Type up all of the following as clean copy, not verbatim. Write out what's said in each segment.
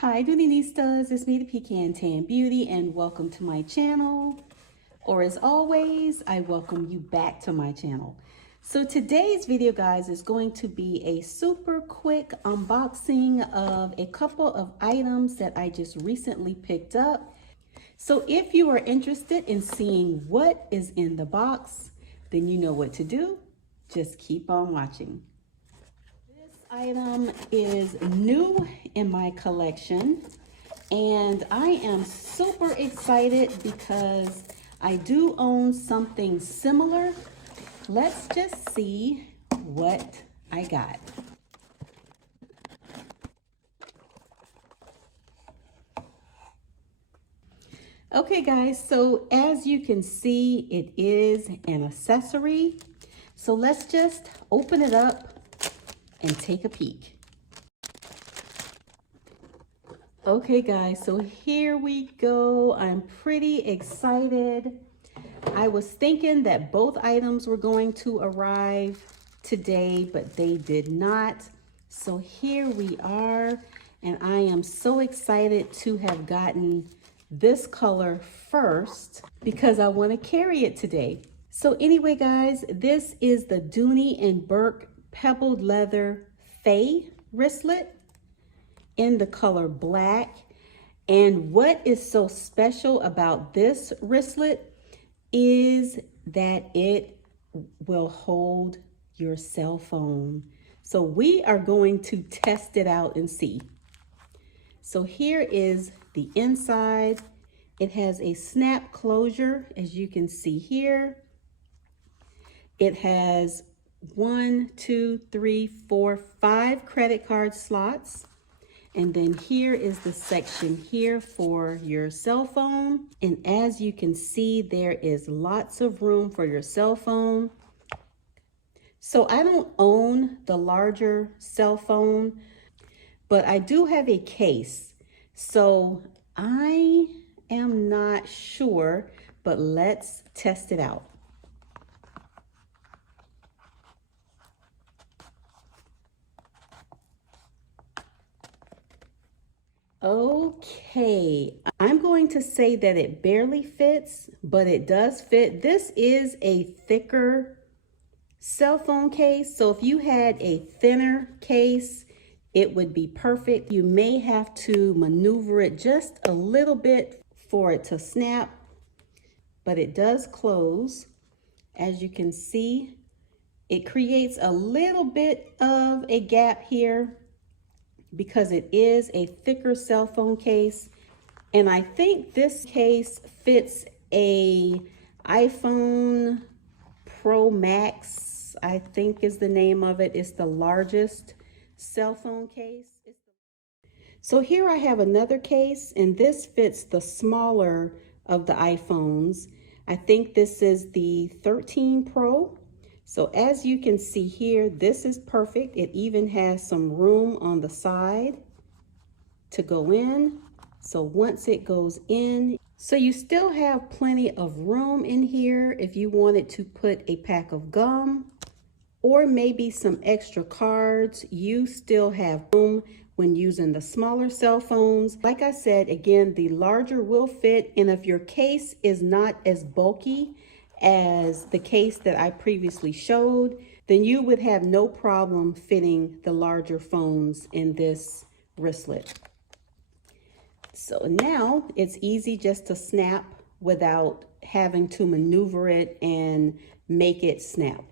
Hi Dooneynistas, it's me, the Pecan Tan Beauty, and welcome to my channel. Or as always, I welcome you back to my channel. So today's video, guys, is going to be a super quick unboxing of a couple of items that I just recently picked up. So if you are interested in seeing what is in the box, then you know what to do. Just keep on watching. Item is new in my collection, and I am super excited because I do own something similar. Let's just see what I got. Okay guys, so as you can see, it is an accessory. So let's just open it up and take a peek. Okay guys, so here we go. I'm pretty excited. I was thinking that both items were going to arrive today, but they did not. So here we are, and I am so excited to have gotten this color first because I want to carry it today. So anyway guys, this is the Dooney Bourke Pebbled Leather Fay wristlet in the color black. And what is so special about this wristlet is that it will hold your cell phone. So we are going to test it out and see. So here is the inside. It has a snap closure, as you can see here. It has 5 credit card slots. And then here is the section here for your cell phone. And as you can see, there is lots of room for your cell phone. So I don't own the larger cell phone, but I do have a case. So I am not sure, but let's test it out. Okay, I'm going to say that it barely fits, but it does fit. This is a thicker cell phone case, so if you had a thinner case, it would be perfect. You may have to maneuver it just a little bit for it to snap, but it does close. As you can see, it creates a little bit of a gap here because it is a thicker cell phone case. And I think this case fits a iPhone Pro Max, I think is the name of it. It's the largest cell phone case. So here I have another case, and this fits the smaller of the iPhones. I think this is the 13 Pro. So as you can see here, this is perfect. It even has some room on the side to go in. So once it goes in, so you still have plenty of room in here if you wanted to put a pack of gum or maybe some extra cards. You still have room when using the smaller cell phones. Like I said, again, the larger will fit, and if your case is not as bulky as the case that I previously showed, then you would have no problem fitting the larger phones in this wristlet. So now it's easy just to snap without having to maneuver it and make it snap.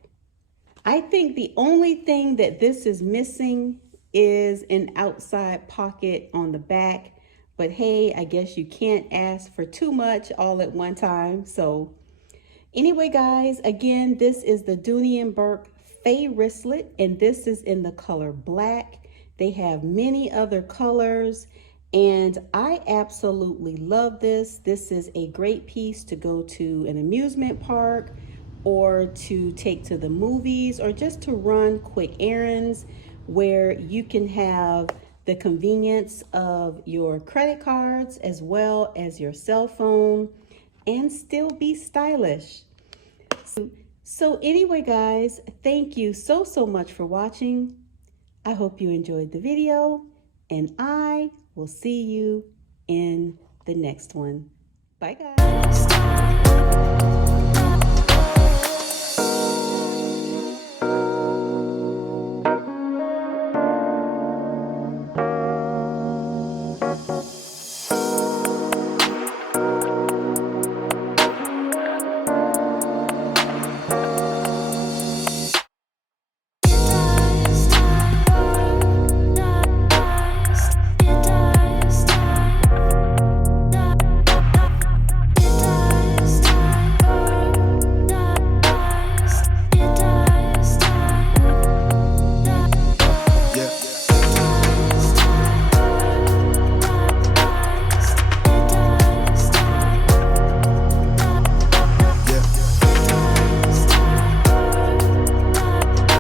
I think the only thing that this is missing is an outside pocket on the back, but hey, I guess you can't ask for too much all at one time. So anyway, guys, again, this is the Dooney Bourke Fay wristlet, and this is in the color black. They have many other colors, and I absolutely love this. This is a great piece to go to an amusement park or to take to the movies or just to run quick errands where you can have the convenience of your credit cards as well as your cell phone and still be stylish. So anyway, guys, thank you so much for watching. I hope you enjoyed the video, and I We'll see you in the next one. Bye, guys.